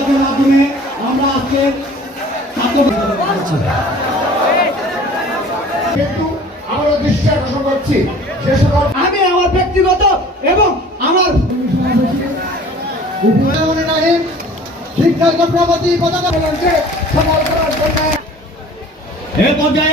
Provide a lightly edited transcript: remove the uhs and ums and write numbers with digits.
আদালতের মাধ্যমে আমরা আজকে কিন্তু আমরা দৃষ্টি আকর্ষণ করছি যে সকল আমি আমার ব্যক্তিগত এবং আমার শিক্ষা প্রগতি পতাকা সকল করার জন্য এ পর্যায়ে